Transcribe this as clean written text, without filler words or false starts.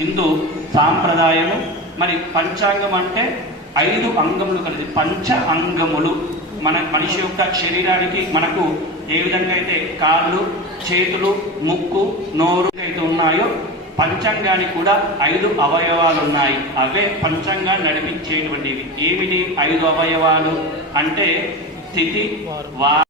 హిందూ సాంప్రదాయము. మరి పంచాంగం అంటే 5 అంగములు కలిసి పంచ అంగములు. మనిషి యొక్క శరీరానికి మనకు ఏ విధంగా అయితే కాళ్ళు, చేతులు, ముక్కు, నోరు అయితే ఉన్నాయో పంచాంగానికి కూడా 5 అవయవాలు ఉన్నాయి. అవే పంచాంగాన్ని నడిపించేటువంటివి. ఏమిటి 5 అవయవాలు అంటే తిథి, వార